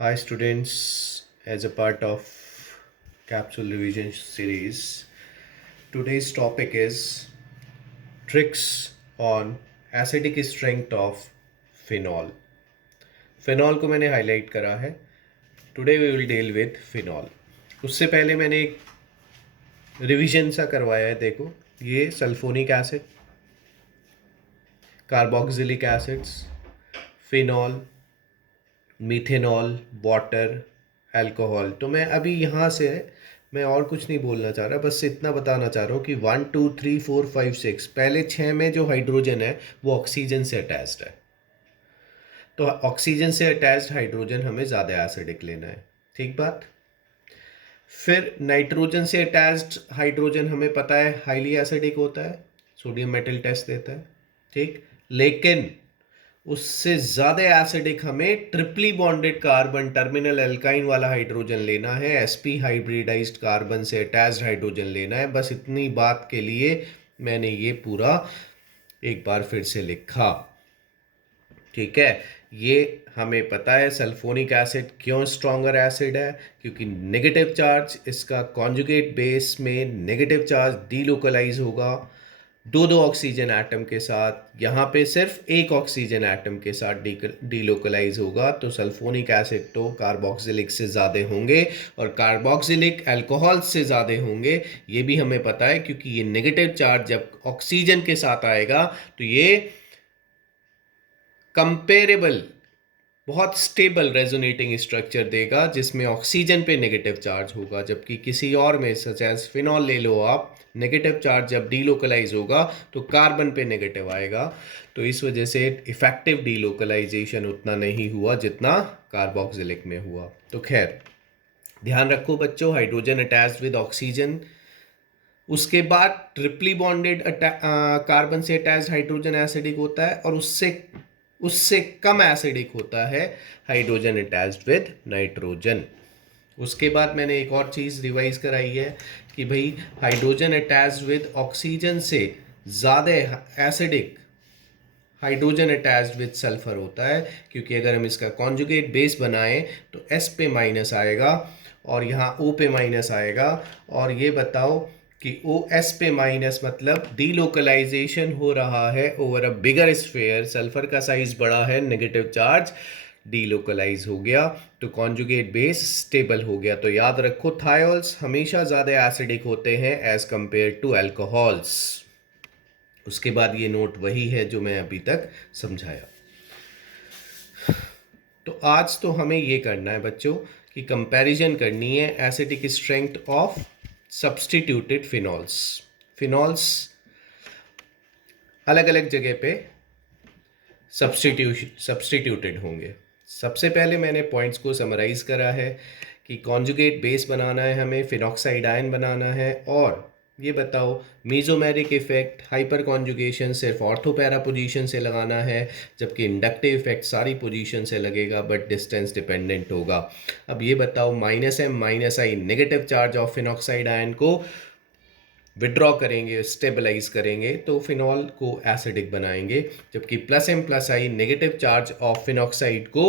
Hi students, as a part of capsule revision series, today's topic is tricks on acidic strength of phenol. phenol को मैंने highlight करा है. Today we will deal with phenol. उससे पहले मैंने एक revision सा करवाया है. देखो, ये sulphonic acid, carboxylic acids, phenol, methanol, water, alcohol. तो मैं अभी यहाँ से मैं और कुछ नहीं बोलना चाह रहा, बस इतना बताना चाह रहा हूँ कि 1 2 3 4 5 6 पहले 6 में जो हाइड्रोजन है वो ऑक्सीजन से अटैच्ड है. तो ऑक्सीजन से अटैच्ड हाइड्रोजन हमें ज़्यादा एसिडिक लेना है. ठीक बात. फिर नाइट्रोजन से अटैच्ड हाइड्रोजन हमें पता है हाईली एसिडिक होता है, सोडियम मेटल टेस्ट देता है. ठीक. लेकिन उससे ज़्यादा एसिडिक हमें ट्रिपली बॉन्डेड कार्बन टर्मिनल एल्काइन वाला हाइड्रोजन लेना है. एसपी हाइब्रिडाइज्ड कार्बन से अटैच्ड हाइड्रोजन लेना है. बस इतनी बात के लिए मैंने ये पूरा एक बार फिर से लिखा. ठीक है. ये हमें पता है सल्फोनिक एसिड क्यों स्ट्रॉन्गर एसिड है, क्योंकि नेगेटिव चार्ज इसका कॉन्जुगेट बेस में नेगेटिव चार्ज डीलोकलाइज होगा दो दो ऑक्सीजन एटम के साथ. यहाँ पे सिर्फ एक ऑक्सीजन एटम के साथ डीलोकलाइज होगा. तो सल्फोनिक एसिड तो कार्बोक्सिलिक से ज़्यादा होंगे और कार्बोक्सिलिक अल्कोहल से ज़्यादा होंगे. ये भी हमें पता है क्योंकि ये नेगेटिव चार्ज जब ऑक्सीजन के साथ आएगा तो ये कंपेरेबल बहुत स्टेबल रेजोनेटिंग स्ट्रक्चर देगा जिसमें ऑक्सीजन पे नेगेटिव चार्ज होगा, जबकि किसी और में सच एज फिनॉल ले लो आप, नेगेटिव चार्ज जब डीलोकलाइज होगा तो कार्बन पे नेगेटिव आएगा. तो इस वजह से इफेक्टिव डीलोकलाइजेशन उतना नहीं हुआ जितना कार्बोक्सिलिक में हुआ. तो खैर, ध्यान रखो बच्चों, हाइड्रोजन अटैच्ड विद ऑक्सीजन, उसके बाद ट्रिपली बॉन्डेड कार्बन से अटैच्ड हाइड्रोजन एसिडिक होता है और उससे उससे कम एसिडिक होता है हाइड्रोजन अटैच्ड विद नाइट्रोजन. उसके बाद मैंने एक और चीज़ रिवाइज कराई है कि भाई हाइड्रोजन अटैच्ड विद ऑक्सीजन से ज़्यादा acidic hydrogen attached with sulphur होता है, क्योंकि अगर हम इसका कॉन्जुगेट बेस बनाएं तो एस पे माइनस आएगा और यहाँ ओ पे माइनस आएगा. और ये बताओ कि ओ एस पे माइनस मतलब डीलोकलाइजेशन हो रहा है over a bigger sphere. Sulphur का साइज बड़ा है, नेगेटिव चार्ज डीलोकलाइज हो गया तो कॉन्जुगेट बेस स्टेबल हो गया. तो याद रखो, थायोल्स हमेशा ज़्यादा एसिडिक होते हैं एज कंपेयर टू अल्कोहल्स. उसके बाद ये नोट वही है जो मैं अभी तक समझाया. तो आज तो हमें ये करना है बच्चों कि कंपैरिजन करनी है acidic strength of substituted phenols. Phenols अलग अलग जगह पे सब्स्टिट्यूटेड होंगे. सबसे पहले मैंने पॉइंट्स को समराइज करा है कि कॉन्जुगेट बेस बनाना है हमें, फिनॉक्साइड आयन बनाना है. और ये बताओ, मीजोमेरिक इफेक्ट हाइपर कॉन्जुगेशन सिर्फ ऑर्थो पैरा पोजीशन से लगाना है, जबकि इंडक्टिव इफेक्ट सारी पोजीशन से लगेगा बट डिस्टेंस डिपेंडेंट होगा. अब ये बताओ, minus M minus I negative charge of phenoxide ion को विड्रॉ करेंगे, स्टेबलाइज करेंगे तो फिनॉल को एसिडिक बनाएंगे, जबकि plus M plus I negative charge of phenoxide को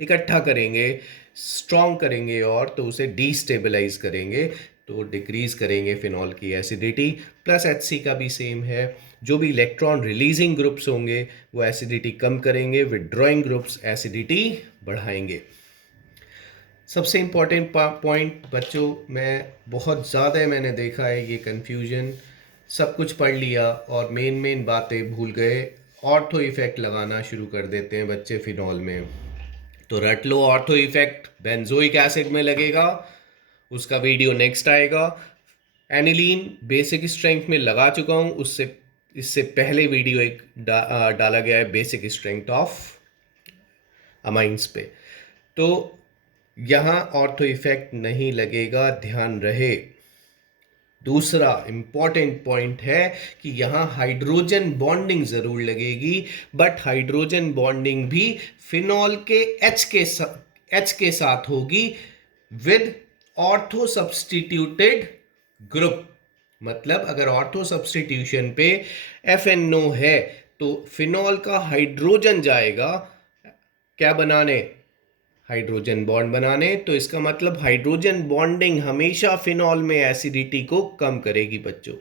इकट्ठा करेंगे, स्ट्रॉन्ग करेंगे और तो उसे डीस्टेबलाइज करेंगे, तो डिक्रीज करेंगे फिनॉल की एसिडिटी. प्लस एच सी का भी सेम है, जो भी इलेक्ट्रॉन रिलीजिंग ग्रुप्स होंगे वो एसिडिटी कम करेंगे, विड्रॉइंग ग्रुप्स एसिडिटी बढ़ाएंगे. सबसे इम्पॉर्टेंट पॉइंट बच्चों, मैं बहुत ज़्यादा मैंने देखा है ये कन्फ्यूजन, सब कुछ पढ़ लिया और मेन मेन बातें भूल गए, ऑर्थो इफेक्ट लगाना शुरू कर देते हैं बच्चे फिनॉल में. तो रट लो, ऑर्थो इफेक्ट बेंजोइक एसिड में लगेगा, उसका वीडियो नेक्स्ट आएगा. एनिलीन बेसिक स्ट्रेंथ में लगा चुका हूँ, उससे इससे पहले वीडियो एक डाला गया है बेसिक स्ट्रेंथ ऑफ अमाइंस पे. तो यहाँ ऑर्थो इफेक्ट नहीं लगेगा, ध्यान रहे. दूसरा इंपॉर्टेंट पॉइंट है कि यहाँ हाइड्रोजन बॉन्डिंग जरूर लगेगी, बट हाइड्रोजन बॉन्डिंग भी फिनॉल के एच के साथ होगी विद ऑर्थो सब्स्टिट्यूटेड ग्रुप. मतलब अगर ऑर्थो सब्स्टिट्यूशन पे FNO है तो फिनॉल का हाइड्रोजन जाएगा क्या बनाने, हाइड्रोजन बॉन्ड बनाने, तो इसका मतलब हाइड्रोजन बॉन्डिंग हमेशा फिनॉल में एसिडिटी को कम करेगी बच्चों।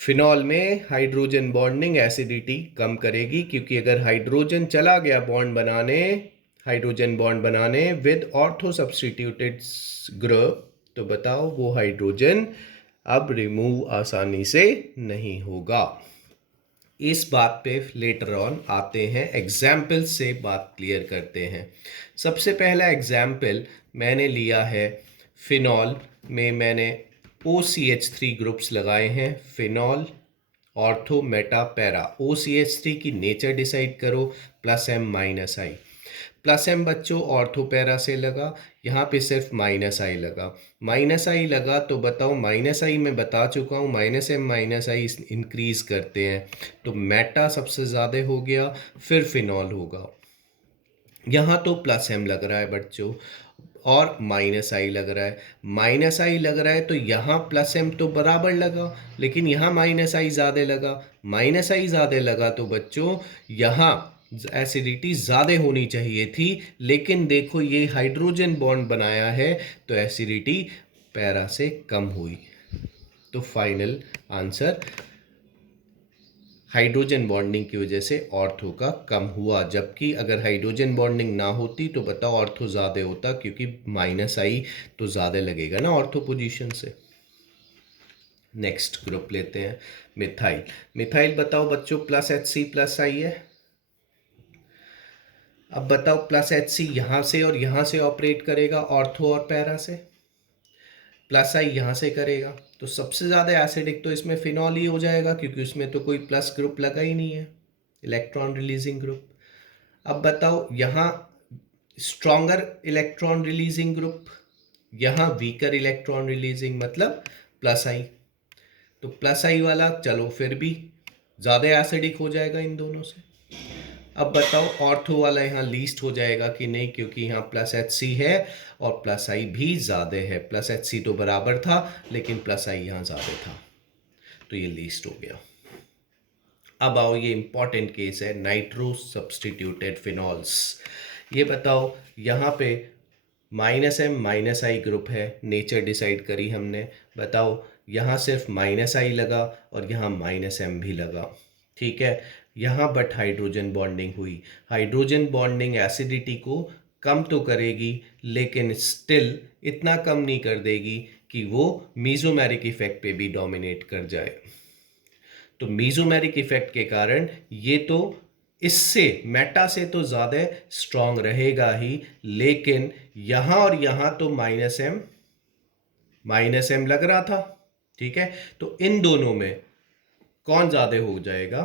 फिनॉल में हाइड्रोजन बॉन्डिंग एसिडिटी कम करेगी, क्योंकि अगर हाइड्रोजन चला गया बॉन्ड बनाने, हाइड्रोजन बॉन्ड बनाने विद ऑर्थो सब्स्टिट्यूटेड ग्रुप, तो बताओ वो हाइड्रोजन अब रिमूव आसानी से नहीं होगा। इस बात पे लेटर ऑन आते हैं, एग्जाम्पल से बात क्लियर करते हैं। सबसे पहला एग्जाम्पल मैंने लिया है फिनॉल में, मैंने OCH3 ग्रुप्स लगाए हैं, phenol ortho Meta para. OCH3 की नेचर डिसाइड करो, प्लस एम माइनस आई। प्लस एम बच्चों ऑर्थो पैरा से लगा, यहाँ पे सिर्फ माइनस आई लगा। माइनस आई लगा तो बताओ, माइनस आई मैं बता चुका हूँ, minus M minus I increase करते हैं, तो मेटा सबसे ज़्यादा हो गया, फिर फिनॉल होगा। यहाँ तो प्लस एम लग रहा है बच्चों और माइनस आई लग रहा है, माइनस आई लग रहा है तो यहाँ प्लस एम तो बराबर लगा, लेकिन यहाँ माइनस आई ज़्यादा लगा। माइनस आई ज़्यादा लगा तो बच्चों यहाँ एसिडिटी ज़्यादा होनी चाहिए थी, लेकिन देखो ये हाइड्रोजन बॉन्ड बनाया है तो एसिडिटी पैरा से कम हुई। तो फाइनल आंसर हाइड्रोजन बॉन्डिंग की वजह से ऑर्थो का कम हुआ, जबकि अगर हाइड्रोजन बॉन्डिंग ना होती तो बताओ ऑर्थो ज़्यादा होता, क्योंकि माइनस आई तो ज़्यादा लगेगा ना ऑर्थो पोजीशन से। नेक्स्ट ग्रुप लेते हैं मिथाइल। मिथाइल बताओ बच्चों, प्लस HC प्लस आई है। अब बताओ प्लस HC यहाँ से और यहाँ से ऑपरेट करेगा, ऑर्थो और पैरा से, प्लस आई यहाँ से करेगा, तो सबसे ज़्यादा एसिडिक तो इसमें फिनॉल ही हो जाएगा, क्योंकि उसमें तो कोई प्लस ग्रुप लगा ही नहीं है, इलेक्ट्रॉन रिलीजिंग ग्रुप। अब बताओ यहाँ स्ट्रॉन्गर इलेक्ट्रॉन रिलीजिंग ग्रुप, यहाँ वीकर इलेक्ट्रॉन रिलीजिंग, मतलब प्लस आई। तो प्लस आई वाला चलो फिर भी ज़्यादा एसिडिक हो जाएगा इन दोनों से। अब बताओ ऑर्थो वाला यहाँ लीस्ट हो जाएगा कि नहीं, क्योंकि यहाँ प्लस HC है और प्लस आई भी ज़्यादा है। प्लस HC तो बराबर था, लेकिन प्लस आई यहाँ ज़्यादा था, तो ये लीस्ट हो गया। अब आओ, ये इंपॉर्टेंट केस है, नाइट्रो सब्सटीट्यूटेड फिनॉल्स। ये बताओ यहाँ पे माइनस एम माइनस आई ग्रुप है, नेचर डिसाइड करी हमने। बताओ यहाँ सिर्फ माइनस आई लगा और यहाँ माइनस एम भी लगा, ठीक है। यहाँ बट हाइड्रोजन बॉन्डिंग हुई। हाइड्रोजन बॉन्डिंग एसिडिटी को कम तो करेगी, लेकिन स्टिल इतना कम नहीं कर देगी कि वो मीजोमेरिक इफेक्ट पे भी डोमिनेट कर जाए। तो मीजोमेरिक इफेक्ट के कारण ये तो इससे मेटा से तो ज़्यादा स्ट्रांग रहेगा ही, लेकिन यहाँ और यहाँ तो माइनस एम लग रहा था, ठीक है। तो इन दोनों में कौन ज़्यादा हो जाएगा,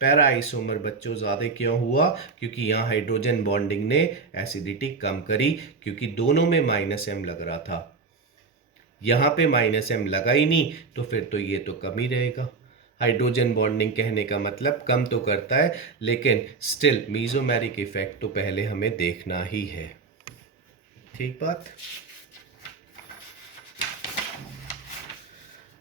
पैरा आइसोमर बच्चों ज़्यादा क्यों हुआ, क्योंकि यहाँ हाइड्रोजन बॉन्डिंग ने एसिडिटी कम करी, क्योंकि दोनों में माइनस एम लग रहा था। यहाँ पे माइनस एम लगा ही नहीं, तो फिर तो ये तो कम ही रहेगा। हाइड्रोजन बॉन्डिंग कहने का मतलब कम तो करता है, लेकिन स्टिल मीजोमेरिक इफेक्ट तो पहले हमें देखना ही है, ठीक बात।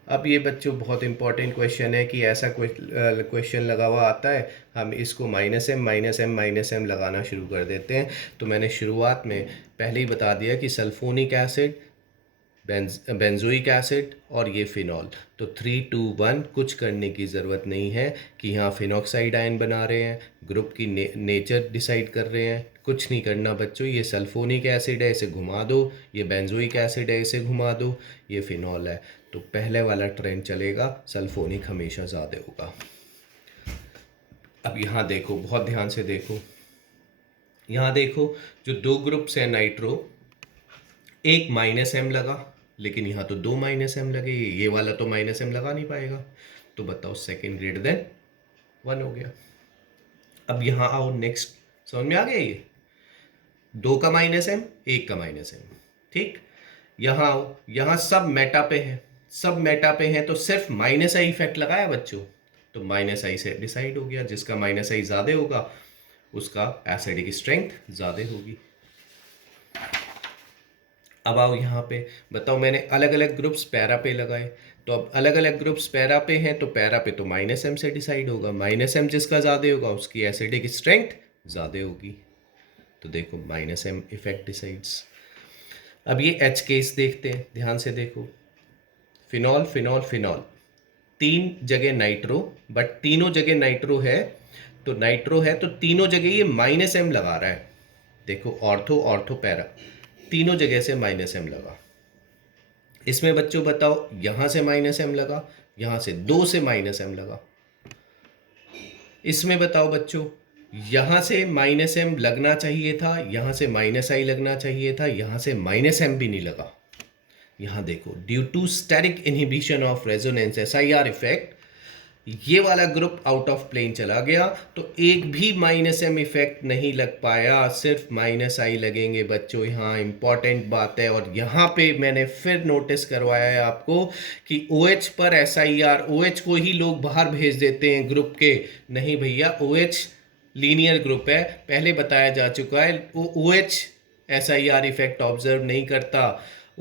अब ये बच्चों बहुत इंपॉर्टेंट क्वेश्चन है कि ऐसा क्वेश्चन लगा हुआ आता है, हम इसको माइनस एम लगाना शुरू कर देते हैं। तो मैंने शुरुआत में पहले ही बता दिया कि सल्फोनिक एसिड, बेंजोइक एसिड और ये फिनॉल, तो 3 2 1, कुछ करने की ज़रूरत नहीं है कि यहाँ फिनॉक्साइड आयन बना रहे हैं, ग्रुप की नेचर डिसाइड कर रहे हैं, कुछ नहीं करना बच्चों। ये सल्फोनिक एसिड है, इसे घुमा दो, ये बेंजोइक एसिड है, इसे घुमा दो, ये फिनॉल है, तो पहले वाला ट्रेंड चलेगा, सल्फोनिक हमेशा ज़्यादा होगा। अब यहाँ देखो, बहुत ध्यान से देखो, यहाँ देखो जो दो ग्रुप्स हैं नाइट्रो, एक माइनस एम लगा, लेकिन यहाँ तो 2 माइनस एम लगे, ये वाला तो माइनस एम लगा नहीं पाएगा, तो बताओ सेकेंड ग्रेटर देन 1 हो गया। अब यहाँ आओ, नेक्स्ट समझ में आ गया, ये 2 का माइनस एम, 1 का माइनस एम, ठीक। यहाँ आओ, यहाँ सब मेटा पे है, सब मेटा पे हैं, तो सिर्फ माइनस आई इफेक्ट लगाया बच्चों, तो माइनस आई से डिसाइड हो गया, जिसका माइनस आई ज़्यादा होगा उसका एसिडिक स्ट्रेंथ ज़्यादा होगी। अब आओ यहाँ पे, बताओ मैंने अलग अलग ग्रुप्स पैरा पे लगाए, तो अब अलग अलग ग्रुप्स पैरा पे हैं, तो पैरा पे तो माइनस एम से डिसाइड होगा, माइनस एम जिसका ज़्यादा होगा उसकी एसिडिक स्ट्रेंथ ज़्यादा होगी। तो देखो माइनस एम इफेक्ट डिसाइड्स। अब ये एच केस देखते हैं, ध्यान से देखो। फिनॉल फिनॉल फिनॉल, तीन जगह नाइट्रो, बट तीनों जगह नाइट्रो है, तो नाइट्रो है तो तीनों जगह ये माइनस एम लगा रहा है। देखो ऑर्थो ऑर्थो पैरा, तीनों जगह से माइनस एम लगा। इसमें बच्चों बताओ, यहां से माइनस एम लगा, यहां से दो से माइनस एम लगा। इसमें बताओ बच्चों, यहां से माइनस एम लगना चाहिए था, यहां से माइनस आई लगना चाहिए था, यहां से माइनस एम भी नहीं लगा। यहां देखो, due to static inhibition of resonance SIR effect, ये वाला ग्रुप आउट ऑफ प्लेन चला गया, तो एक भी माइनस एम इफेक्ट नहीं लग पाया, सिर्फ माइनस आई लगेंगे बच्चों। यहाँ इंपॉर्टेंट बात है, और यहाँ पे मैंने फिर नोटिस करवाया है आपको कि OH पर SIR, OH को ही लोग बाहर भेज देते हैं ग्रुप के। नहीं भैया, OH लीनियर ग्रुप है, पहले बताया जा चुका है। OH SIR इफेक्ट ऑब्जर्व नहीं करता,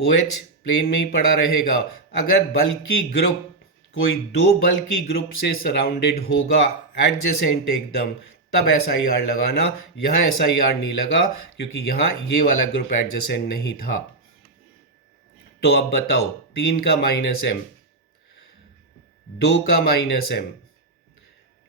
OH प्लेन में ही पड़ा रहेगा। अगर बल्कि ग्रुप, कोई दो बल्कि ग्रुप से सराउंडेड होगा एडजेसेंट एकदम, तब SIR लगाना। यहां SIR नहीं लगा क्योंकि यहां ये वाला ग्रुप एडजेसेंट नहीं था। तो अब बताओ, 3 का माइनस एम, 2 का माइनस एम,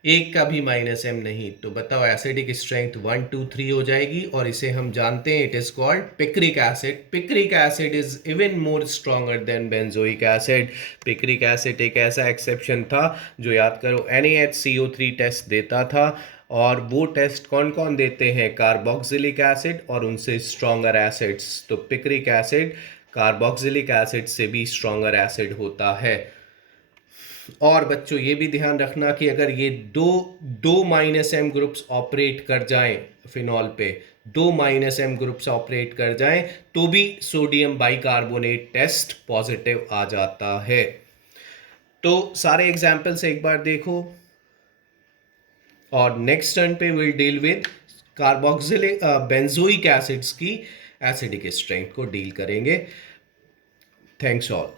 1 का भी माइनस एम नहीं, तो बताओ एसिडिक स्ट्रेंथ 1 2 3 हो जाएगी। और इसे हम जानते हैं, it is called picric acid. Picric acid is even more stronger than benzoic acid. Picric acid एक ऐसा एक्सेप्शन था जो, याद करो, NaHCO3 टेस्ट देता था, और वो टेस्ट कौन कौन देते हैं? कार्बोक्सिलिक एसिड और उनसे स्ट्रॉन्गर एसिड्स। तो पिक्रिक एसिड कार्बोक्सिलिक एसिड से भी स्ट्रॉन्गर एसिड होता है। और बच्चों ये भी ध्यान रखना कि अगर ये दो दो माइनस एम ग्रुप्स ऑपरेट कर जाएं फिनॉल पे, दो माइनस एम ग्रुप्स ऑपरेट कर जाएं, तो भी सोडियम बाइकार्बोनेट टेस्ट पॉजिटिव आ जाता है। तो सारे एग्जाम्पल्स एक बार देखो, और नेक्स्ट टर्न पे will deal with carboxylic benzoic acids की एसिडिक स्ट्रेंथ को डील करेंगे। Thanks all.